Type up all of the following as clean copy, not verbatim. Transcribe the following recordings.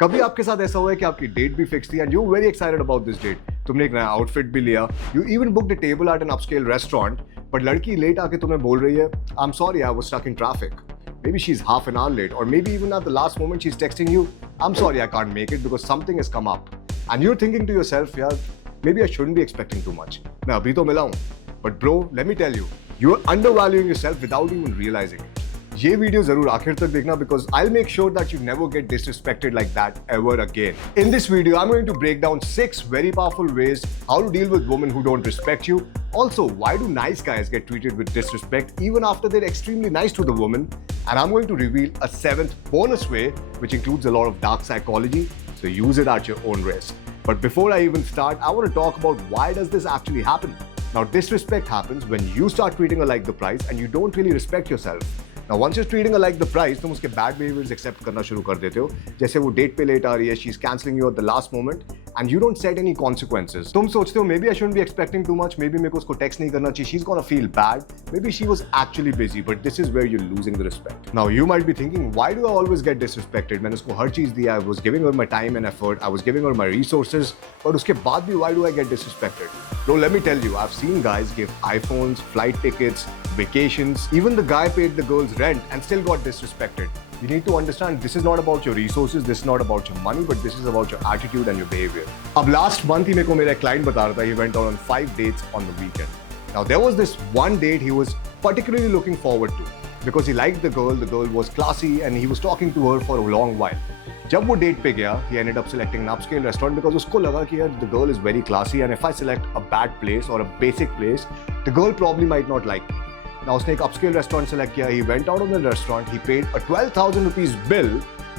कभी आपके साथ ऐसा हुआ है कि आपकी डेट भी फिक्स थी and you very excited about this date, तुमने एक नया आउटफिट भी लिया, you even booked a table at an upscale restaurant, but लड़की लेट आके तुम्हें बोल रही है, I am sorry I was stuck in traffic. Maybe she's half an hour late, or maybe even at the last moment she's texting you, I'm sorry I can't make it because something has come up. And you're thinking to yourself, yeah, maybe I shouldn't be expecting too much. मैं अभी तो मिला हूँ. But bro, let me tell you, you're undervaluing yourself without even realizing it. ये video जरूर आखिर तक देखना because I'll make sure that you never get disrespected like that ever again. In this video, I'm going to break down 6 very powerful ways how to deal with women who don't respect you. Also, why do nice guys get treated with disrespect even after they're extremely nice to the woman? And I'm going to reveal a 7th bonus way, which includes a lot of dark psychology, so use it at your own risk. But before I even start, I want to talk about why does this actually happen? Now, disrespect happens when you start treating her like the price and you don't really respect yourself. Now, once you're treating her like the price, तुम उसके bad behaviors accept करना शुरू कर देते हो. जैसे वो date पे लेट आ रही है, she's cancelling you at the last moment, and you don't set any consequences. तुम सोचते हो maybe I shouldn't be expecting too much, maybe मेरे को उसको text नहीं करना चाहिए, she's gonna feel bad, maybe she was actually busy, but this is where you're losing the respect. Now, you might be thinking, why do I always get disrespected? मैंने उसको हर चीज दिया, I was giving her my time and effort, I was giving her my resources, but उसके बाद भी why do I get disrespected? Bro, let me tell you, I've seen guys give iPhones, flight tickets, vacations, even the guy paid the girl's rent and still got disrespected. You need to understand this is not about your resources, this is not about your money, but this is about your attitude and your behavior. अब last month ही मेरे को मेरा client बता रहा था, he went out on 5 dates on the weekend. Now there was this one date he was particularly looking forward to because he liked the girl was classy and he was talking to her for a long while. जब वो date पे गया, he ended up selecting an upscale restaurant because उसको लगा कि यार the girl is very classy and if I select a bad place or a basic place, the girl probably might not like me. Now उसने एक upscale restaurant select किया, he went out of the restaurant, he paid a 12,000 rupees bill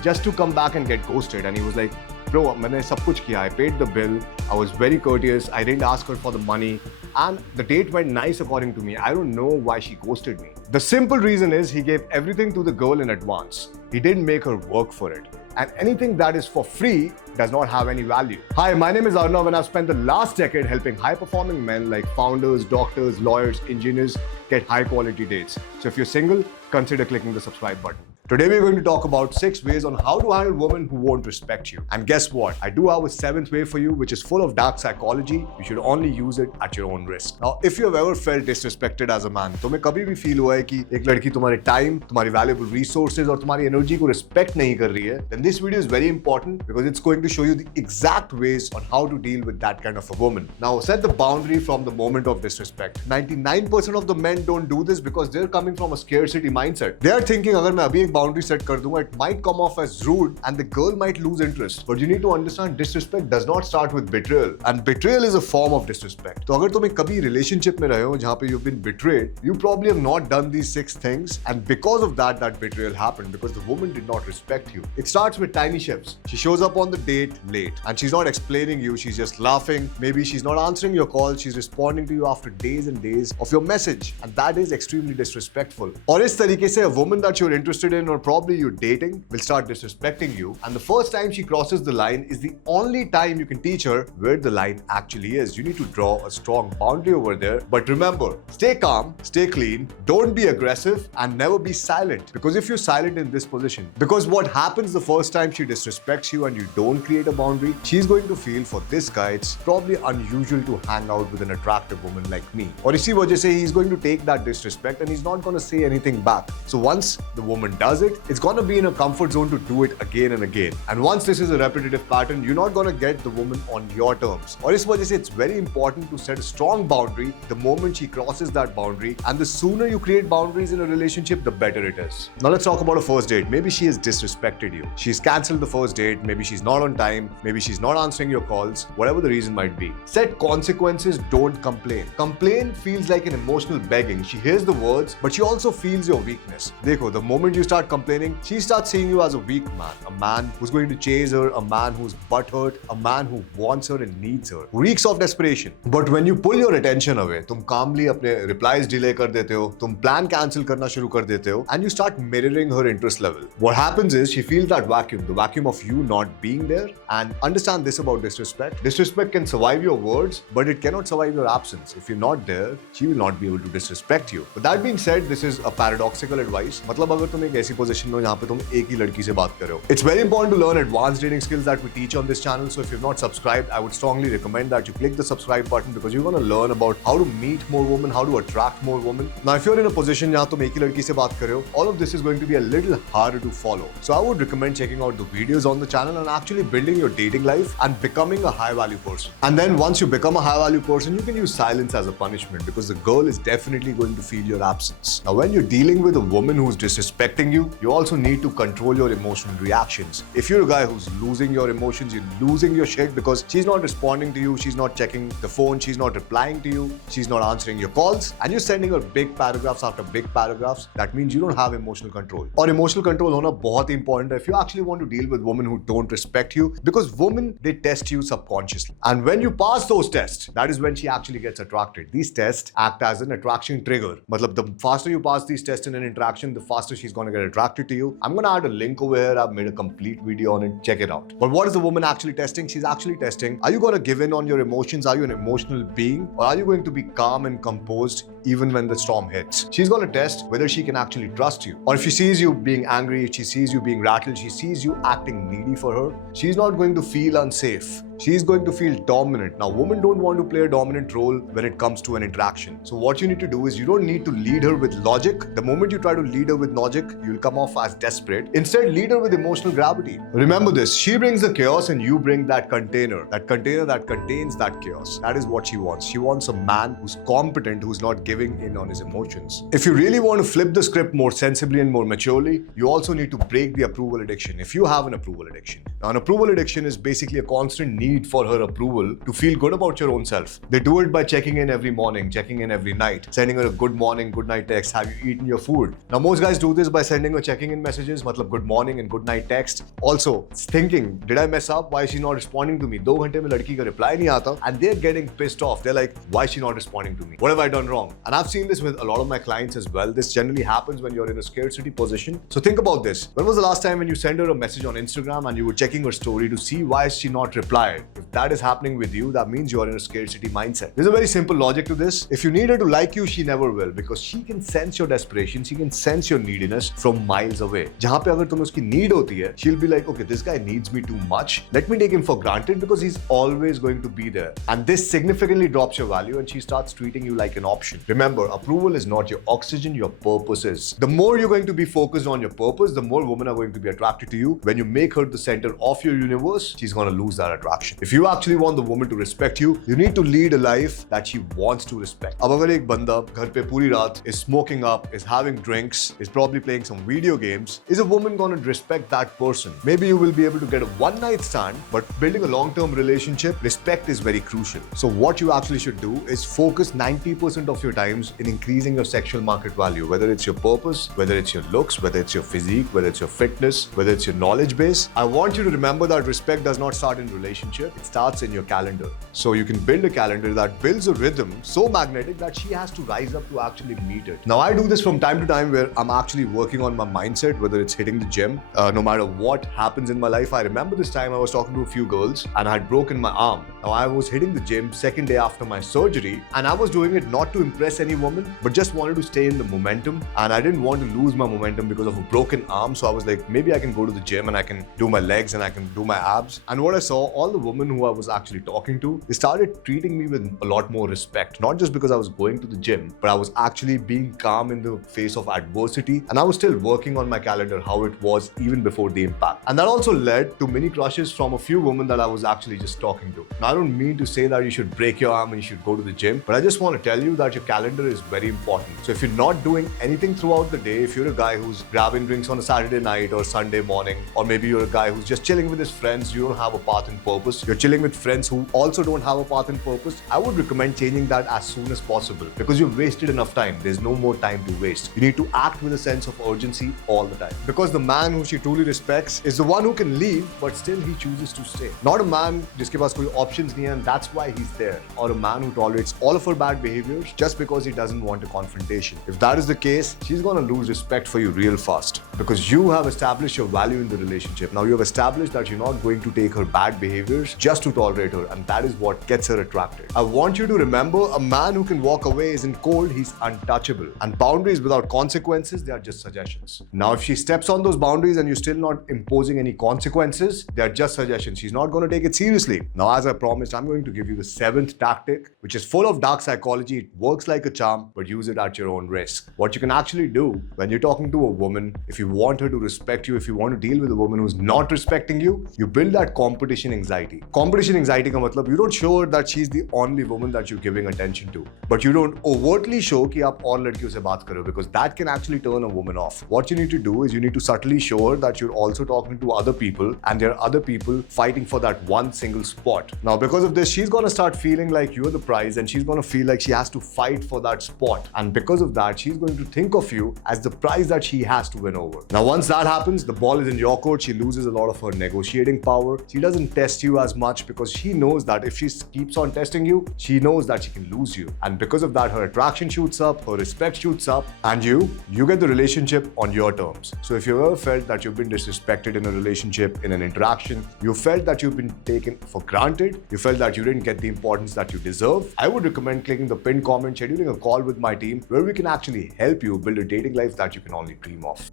just to come back and get ghosted and he was like, bro, मैंने सब कुछ किया, I paid the bill, I was very courteous, I didn't ask her for the money and the date went nice according to me. I don't know why she ghosted me. The simple reason is he gave everything to the girl in advance. He didn't make her work for it. And anything that is for free does not have any value. Hi, my name is Arnav and I've spent the last decade helping high-performing men like founders, doctors, lawyers, engineers get high-quality dates. So if you're single, consider clicking the subscribe button. Today we're going to talk about 6 ways on how to handle women who won't respect you. And guess what? I do have a 7th way for you, which is full of dark psychology. You should only use it at your own risk. Now, if you have ever felt disrespected as a man, तुम्हें कभी भी feel हुआ है कि एक लड़की तुम्हारे time, तुम्हारी valuable resources और तुम्हारी energy को respect नहीं कर रही है, then this video is very important because it's going to show you the exact ways on how to deal with that kind of a woman. Now, set the boundary from the moment of disrespect. 99% of the men don't do this because they're coming from a scarcity mindset. They are thinking, अगर मैं अभी एक boundary set कर दूंगा, it might come off as rude and the girl might lose interest. But you need to understand disrespect does not start with betrayal. And betrayal is a form of disrespect. तो अगर तुम एक कभी relationship में रहे हो जहाँ पे you've been betrayed, you probably have not done these 6 things and because of that betrayal happened because the woman did not respect you. It starts with tiny shifts. She shows up on the date late and she's not explaining you, she's just laughing. Maybe she's not answering your call, she's responding to you after days and days of your message and that is extremely disrespectful. और इस तरीके से a woman that you're interested in or probably you're dating will start disrespecting you and the first time she crosses the line is the only time you can teach her where the line actually is. You need to draw a strong boundary over there, but remember, stay calm, stay clean, don't be aggressive and never be silent because if you're silent in this position, because what happens the first time she disrespects you and you don't create a boundary, she's going to feel for this guy it's probably unusual to hang out with an attractive woman like me. और इसी वजह से he's going to take that disrespect and he's not going to say anything back. So once the woman does it, it's going to be in a comfort zone to do it again and again. And once this is a repetitive pattern, you're not going to get the woman on your terms. और इस वजह से it's very important to set a strong boundary the moment she crosses that boundary and the sooner you create boundaries in a relationship, the better it is. Now let's talk about a first date. Maybe she has disrespected you. She's cancelled the first date, maybe she's not on time, maybe she's not answering your calls, whatever the reason might be. Set consequences, don't complain. Complain feels like an emotional begging. She hears the words, but she also feels your weakness. Dekho, the moment you start complaining, she starts seeing you as a weak man, a man who's going to chase her, a man who's butthurt, a man who wants her and needs her, who reeks of desperation. But when you pull your attention away, तुम calmly अपने replies delay कर देते हो, तुम plan cancel करना शुरू कर देते हो, and you start mirroring her interest level. What happens is she feels that vacuum, the vacuum of you not being there. And understand this about disrespect. Disrespect can survive your words, but it cannot survive your absence. If you're not there, she will not be able to disrespect you. But that being said, this is a paradoxical advice. मतलब अगर तुम एक ऐसी ऐसी position में हो जहां पे तुम एक ही लड़की से बात कर रहे हो. It's very important to learn advanced dating skills that we teach on this channel. So if you've not subscribed, I would strongly recommend that you click the subscribe button because you're going to learn about how to meet more women, how to attract more women. Now, if you're in a position जहां तुम एक ही लड़की से बात कर रहे हो, all of this is going to be a little harder to follow. So I would recommend checking out the videos on the channel and actually building your dating life and becoming a high value person. And then once you become a high value person, you can use silence as a punishment because the girl is definitely going to feel your absence. Now, when you're dealing with a woman who's disrespecting you, you also need to control your emotional reactions. If you're a guy who's losing your emotions, you're losing your shit because she's not responding to you, she's not checking the phone, she's not replying to you, she's not answering your calls, and you're sending her big paragraphs after big paragraphs, that means you don't have emotional control. Or emotional control hona bahut important if you actually want to deal with women who don't respect you, because women, they test you subconsciously. And when you pass those tests, that is when she actually gets attracted. These tests act as an attraction trigger. Matlab, the faster you pass these tests in an interaction, the faster she's going to get attracted to you. I'm going to add a link over here. I've made a complete video on it. Check it out. But what is the woman actually testing? She's actually testing, are you going to give in on your emotions? Are you an emotional being? Or are you going to be calm and composed even when the storm hits? She's going to test whether she can actually trust you. Or if she sees you being angry, if she sees you being rattled, she sees you acting needy for her, she's not going to feel unsafe. She's going to feel dominant. Now, women don't want to play a dominant role when it comes to an interaction. So what you need to do is you don't need to lead her with logic. The moment you try to lead her with logic, you'll come off as desperate. Instead, lead her with emotional gravity. Remember this, she brings the chaos and you bring that container that contains that chaos. That is what she wants. She wants a man who's competent, who's not giving in on his emotions. If you really want to flip the script more sensibly and more maturely, you also need to break the approval addiction. If you have an approval addiction. Now, an approval addiction is basically a constant need for her approval to feel good about your own self. They do it by checking in every morning, checking in every night, sending her a good morning, good night text, have you eaten your food? Now, most guys do this by sending her checking in messages, matlab good morning and good night text. Also, thinking, did I mess up? Why is she not responding to me? 2 घंटे में लड़की का reply नहीं आता, and they're getting pissed off. They're like, why is she not responding to me? What have I done wrong? And I've seen this with a lot of my clients as well. This generally happens when you're in a scarcity position. So think about this. When was the last time when you sent her a message on Instagram and you were checking her story to see why she not replied? If that is happening with you, that means you're in a scarcity mindset. There's a very simple logic to this. If you need her to like you, she never will, because she can sense your desperation, she can sense your neediness from miles away. जहाँ पे अगर तुम्हें उसकी need होती है, she'll be like, okay, this guy needs me too much. Let me take him for granted because he's always going to be there. And this significantly drops your value and she starts treating you like an option. Remember, approval is not your oxygen, your purpose is. The more you're going to be focused on your purpose, the more women are going to be attracted to you. When you make her the center of your universe, she's going to lose that attraction. If you actually want the woman to respect you, you need to lead a life that she wants to respect. अब अगर एक बंदा घर पे पूरी रात is smoking up, is having drinks, is probably playing some video games, is a woman going to respect that person? Maybe you will be able to get a one night stand, but building a long-term relationship, respect is very crucial. So what you actually should do is focus 90% of your times in increasing your sexual market value, whether it's your purpose, whether it's your looks, whether it's your physique, whether it's your fitness, whether it's your knowledge base. I want you to remember that respect does not start in relationship, it starts in your calendar. So you can build a calendar that builds a rhythm so magnetic that she has to rise up to actually meet it. Now, I do this from time to time where I'm actually working on my mindset, whether it's hitting the gym, no matter what happens in my life. I remember this time I was talking to a few girls and I had broken my arm. Now, I was hitting the gym second day after my surgery and I was doing it not to impress any woman, but just wanted to stay in the momentum, and I didn't want to lose my momentum because of a broken arm. So I was like, maybe I can go to the gym and I can do my legs and I can do my abs. And what I saw, all the women who I was actually talking to, they started treating me with a lot more respect, not just because I was going to the gym, but I was actually being calm in the face of adversity, and I was still working on my calendar how it was even before the impact. And that also led to many crushes from a few women that I was actually just talking to. Now, I don't mean to say that you should break your arm and you should go to the gym, but I just want to tell you that your calendar is very important. So if you're not doing anything throughout the day, if you're a guy who's grabbing drinks on a Saturday night or Sunday morning, or maybe you're a guy who's just chilling with his friends, you don't have a path and purpose, you're chilling with friends who also don't have a path and purpose, I would recommend changing that as soon as possible, because you've wasted enough time. There's no more time to waste. You need to act with a sense of urgency all the time, because the man who she truly respects is the one who can leave, but still he chooses to stay. Not a man जिसके पास कोई options नहीं है and that's why he's there, or a man who tolerates all of her bad behaviors just because he doesn't want a confrontation. If that is the case, she's gonna lose respect for you real fast, because you have established your value in the relationship. Now, you have established that you're not going to take her bad behaviors years just to tolerate her, and that is what gets her attracted. I want you to remember, a man who can walk away isn't cold, he's untouchable. And boundaries without consequences, they are just suggestions. Now, if she steps on those boundaries and you're still not imposing any consequences, they are just suggestions. She's not going to take it seriously. Now, as I promised, I'm going to give you the 7th tactic, which is full of dark psychology. It works like a charm, but use it at your own risk. What you can actually do when you're talking to a woman, if you want her to respect you, if you want to deal with a woman who's not respecting you, you build that competition anxiety. Competition anxiety ka matlab, you don't show her that she's the only woman that you're giving attention to, but you don't overtly show कि आप और लड़कियों से बात करो, because that can actually turn a woman off. What you need to do is you need to subtly show her that you're also talking to other people and there are other people fighting for that one single spot. Now, because of this, she's gonna start feeling like you're the prize and she's gonna feel like she has to fight for that spot. And because of that, she's going to think of you as the prize that she has to win over. Now, once that happens, the ball is in your court. She loses a lot of her negotiating power. She doesn't test you as much because she knows that if she keeps on testing you, she knows that she can lose you. And because of that, her attraction shoots up, her respect shoots up, and you get the relationship on your terms. So if you've ever felt that you've been disrespected in a relationship, in an interaction, you felt that you've been taken for granted, you felt that you didn't get the importance that you deserve, I would recommend clicking the pinned comment, scheduling a call with my team where we can actually help you build a dating life that you can only dream of.